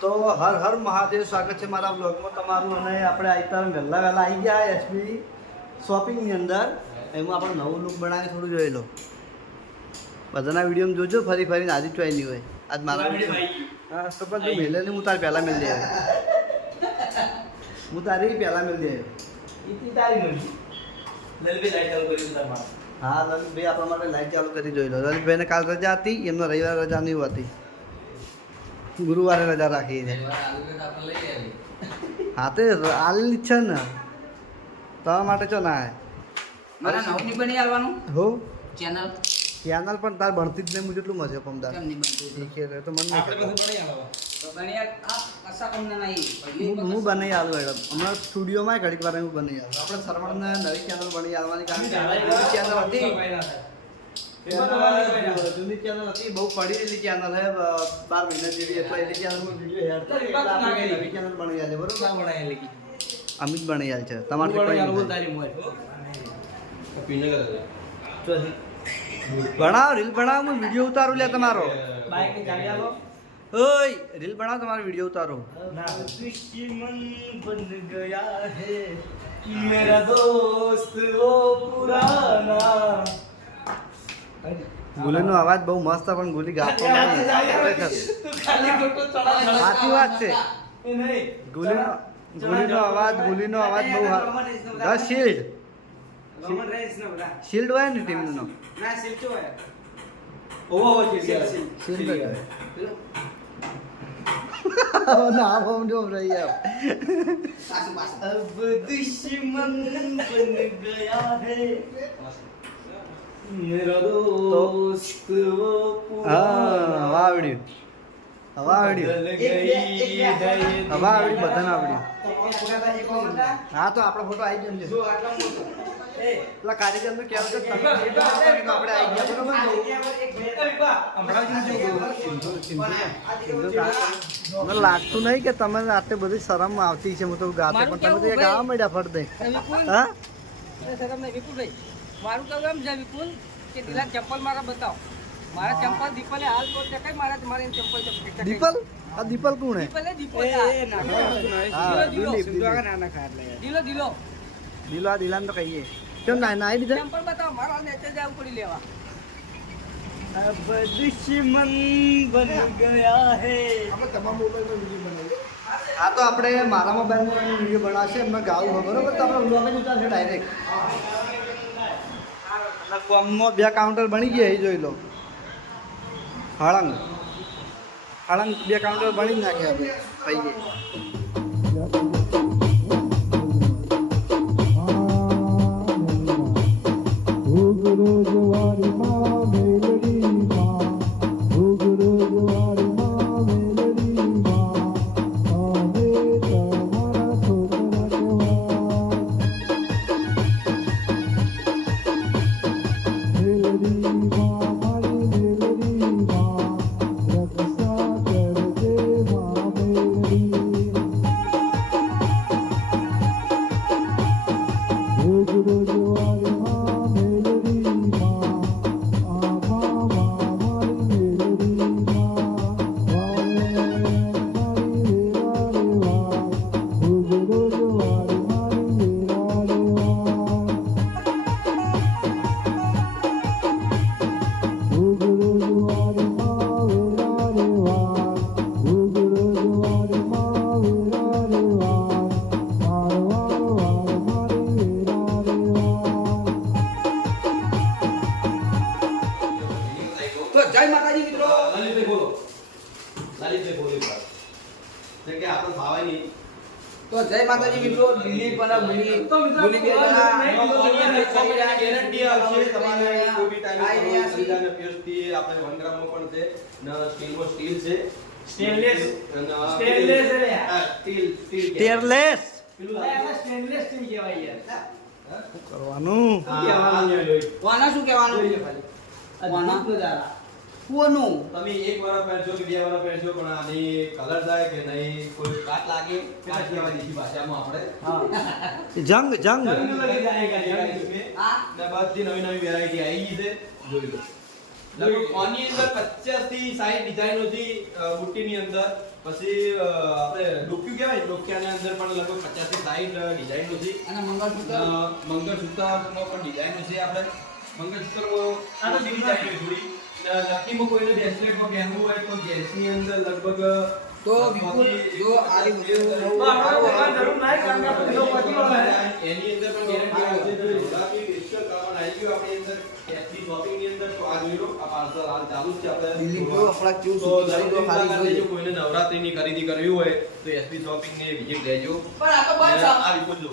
તો હર હર મહાદેવ, સ્વાગત છે મારા બ્લોગમાં તમારું. અને આપણે આઈતા વહેલા આવી ગયા એસબી શોપિંગની અંદર. એમાં આપણે નવું લુક બનાવી થોડું જોઈ લો. બધાના વિડીયો જોજો ફરી ફરીને આજે ચોઈ નહીં હોય. આજ મારા હા તો પણ તું મેલે નહીં, હું તારે પહેલાં મેળ દે. હું તારી પહેલાં મેળ દે. હા લલિતભાઈ આપણા માટે લાઈટ ચાલુ કરી જોઈ લો. લલિતભાઈને કાલ રજા હતી, એમનો રવિવાર રજા નહીં હતી, ગુરુવારે રજા રાખી છે. હા તે આલેલી છે ને તમારા માટે ચો ના હો ચેનલ પણ તાર ભણતી જ નહીં. હું જેટલું મજા પમદાર તો મને હું બનાવી આલું મેડમ. હમણાં સ્ટુડિયોમાં ઘડીક વાર હું બનાવી આવું. આપણે સરવણને નવી ચેનલ બની આવવાની, કારણ કે ચેનલ હતી જૂની ચેનલ હતી, બહુ પડી રહેલી ચેનલ હે 12 મહિના જેવી. એટલે એની ચેનલમાં વિડીયો હેડ કરી એટલે આપણે નવી ચેનલ બની આલે. બરોબર અમિત બની આલ છે તમારે બનાવ રીલ બનાવ, હું વિડીયો ઉતારું લે તમારો. ઓય રીલ બનાવ, તમારો વિડીયો ઉતારો. દુશ્મન બન ગયા હે મેરા દોસ્ત વો પુરાના. ગુલીનો અવાજ બહુ મસ્ત, પણ ગુલી ગાતો નહીં. સાચી વાત છે. ગુલીનો અવાજ બહુ શિલ્ડ હોય ને ટીમનો. ના બમ જો રહી અબ દુશ્મન બન ગયા હે મેરા દોસ્ત વો પુરાના. આવડ્યું બધાને આવડ્યું. હા તો આપણો ફોટો આવી જશે. પેલા કાર્યક્રમ તો કેવું છે આપણે આવી ગયા. મને લાગતું નહીં કે તમે આટલી બધી શરમ આવતી છે. હું તો ગાતે પણ તમે તો ગાવા માંડ્યા ફટ દઈ. હા મારું કહું એમ છે વિપુલ કે દિલા ચપ્પલ મારા બતાવો. મારા ચંપલ દીપલે હાલ તો દેખાય. મારે ચંપલ દીપલ આ દીપલ કોણ હે? દિલો આ દિલાન તો કહીએ. કેમ ના નાઈ દીધા? ચંપલ બતાવો. મારા નેચે જાવ પડી લેવા. अब दुश्मन बन गया है. હા તો આપણે મારા મોબાઈલમાં વિડીયો બનાવશે, એમાં ગાવું હોય બરોબર. તો આપણે બ્લોગ જ ઉતારશે ડાયરેક્ટ. કોમમાં 2 કાઉન્ટર બની ગયા, એ જોઈ લો. હળંગ 2 કાઉન્ટર બની નાખ્યા આપણે ભાઈએ. જય માતાજી મિત્રો. લલિતભાઈ બોલો કે આપણે ભાવાય નહીં. તો જય માતાજી મિત્રો. દિલીપ અને ભૂલી ગેરંટી આવશે તમારે કોઈ બી ટાઈમે સુવિધાને પીએસટી આપણે 1 ગ્રામનો પણ છે ને સ્ટીલમાં સ્ટીલ છે. સ્ટેનલેસ સ્ટીલ કહેવાય યાર. શું કરવાનું? વાના શું કહેવાનું? વાના તો જરા કોનું તમે 1 વાર પહેરજો કે 2 વાર પહેરજો, પણ આની કલર જાય કે નહીં, કોઈ કાટ લાગે કાટ કહેવાય દેશી ભાષામાં આપણે. જંગ લગી જાય. હા ને બધી નવી વેરાયટી આવી ગઈ છે, જોઈ લો. લગભગ આની અંદર 50 થી 60 ડિઝાઇનો છે બુટ્ટીની અંદર. પછી આપણે ડોક્યુ કહેવાય, ડોક્યાની અંદર પણ લગભગ 50 થી 60 ડિઝાઇનો છે. અને મંગળસૂત્ર મંગળસૂત્રમાં પણ ડિઝાઇનો છે. આપણે મંગળસૂત્રમાં આ તો ડિઝાઇન થોડી લકીમાં કોઈને બ્રેસલેટમાં પહેરવું હોય તો જેન્ટ્સની અંદર લગભગ તો વિપુલ જો આ વિડિયો તો આપણે દુકાન જરૂર નહીં કારણ કે આપણે બધો પતી ગયો છે. એની અંદર પણ ગેરંટી આવશે. જો ગુલાબી ડિસ્કલ કરવાનું આવી ગયું આપણી અંદર એસપી શોપિંગની અંદર. તો આ જોઈ લો, આ પાર્સલ હાલ ચાલુ જ છે આપણે. દિલ્હી જો આપણા કેવું તો સુધીર જરૂર તો ખાલી ખાલી જોજો. જો કોઈને નવરાત્રીની ખરીદી કરવી હોય તો એસપી શોપિંગની વિઝિટ લેજો. પણ આ તો બંધ છે. આ વિપુલ જો